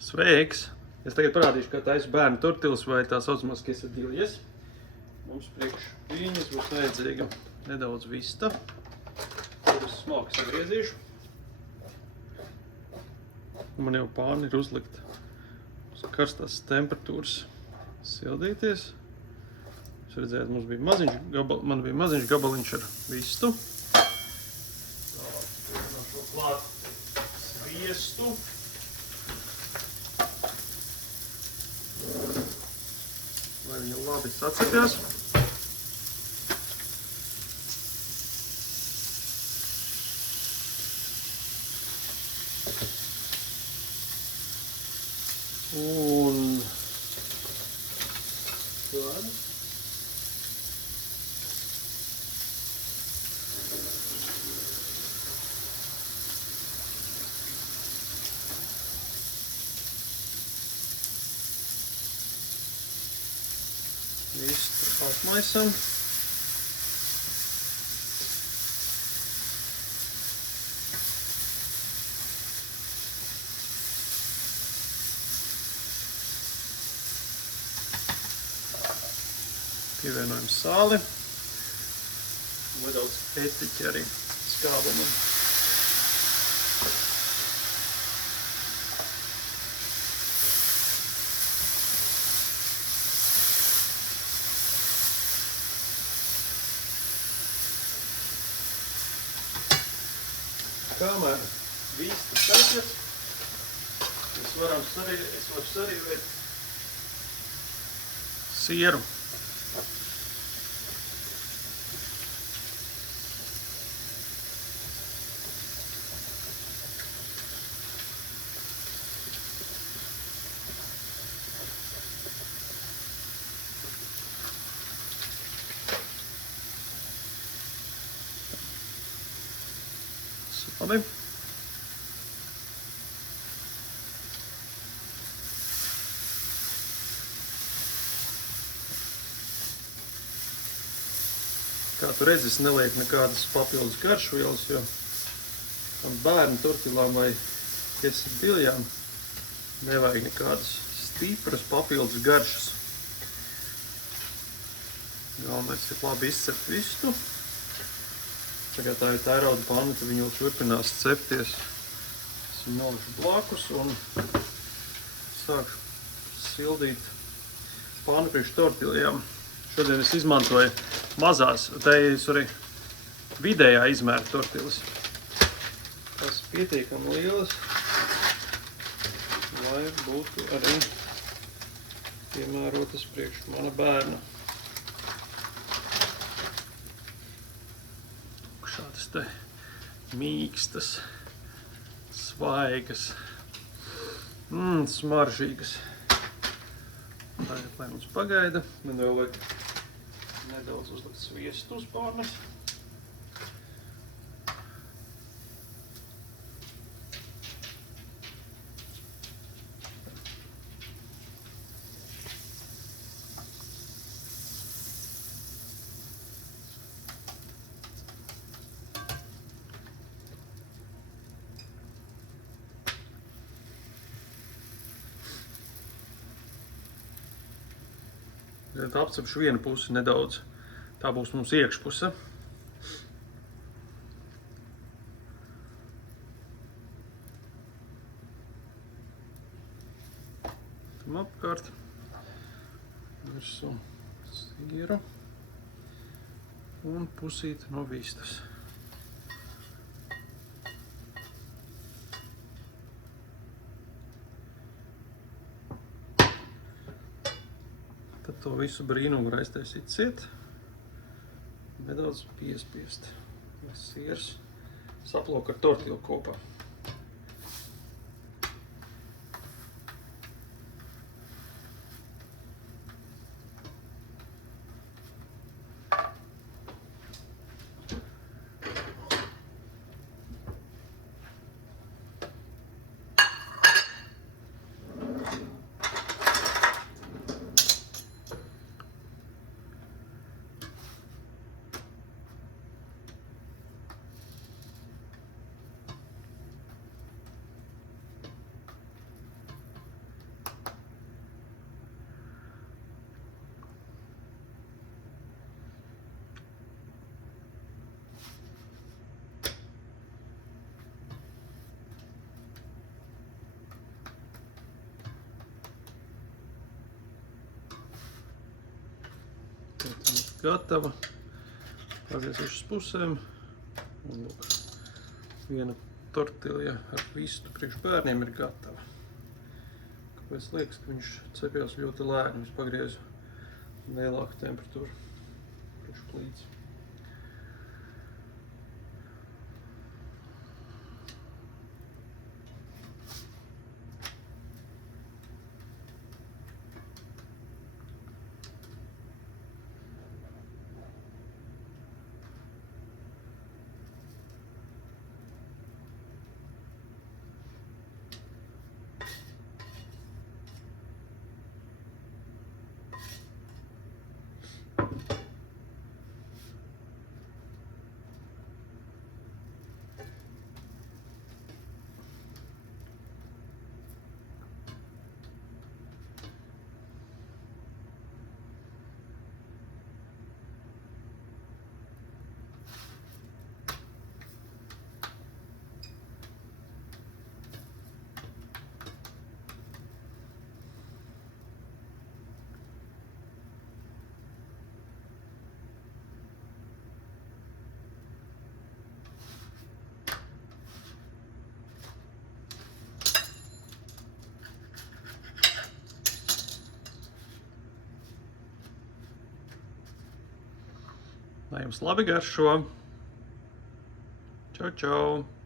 Sveiks! Es tagad parādīšu, kā taisa bērnu tortilas vai tā saucamās quesadillas. Mums priekš viņas būs vajadzīga nedaudz vista. Kurus smalki sagriezīšu. Man jau pāni ir uzlikt uz karstās temperatūras sildīties. Jūs redzējāt, man bija maziņš gabaliņš ar vistu. Tālāk klāt sviestu. Lai viņa labi sacepjas. Un tad visu atmaisam. Pievienojam sāli. Nedaudz etiķi arī skābumam. Kamēr vīsta ceļas, es varu sarīvēt sieru. Labi. Kā tu redzi, es nelieku nekādas papildus garšvielas, jo bērnu tortilām vai quesadiljām nevajag nekādas stipras papildus garšas. Galvenais ir labi izcept vistu. Tagad tā ir tērauda panna, tad viņa turpinās cepties. Es viņu noliku blakus un sāku sildīt pannu priekš tortiljām. Šodien es izmantoju mazās, arī vidējā izmēra tortilas. Tās pietiekami lielas, lai būtu arī piemērotas priekš mana bērna. Šādas te mīkstas, svaigas, smaržīgas. Tagad, lai mums pagaida, man vēl vajag nedaudz uzlikt sviestu uz pārnes. Apcepšu vienu pusi nedaudz. Tā būs mums iekšpuse. Tam apkārt. Virsū sieru. Un pusīti no vistas. Tad to visu brīnumu raiztaisīt ciet. Nedaudz piespiest. Siers saplok ar tortilu kopā. gatava. Pagriezīšu uz pusēm. Un lūk, viena tortilja ar vistu priekš bērniem ir gatava. Kāpēc liekas, ka viņš cepjās ļoti lēni, es pagriezu lielāku temperatūru priekš plīts. Lai jums labi garšo! Čau, čau!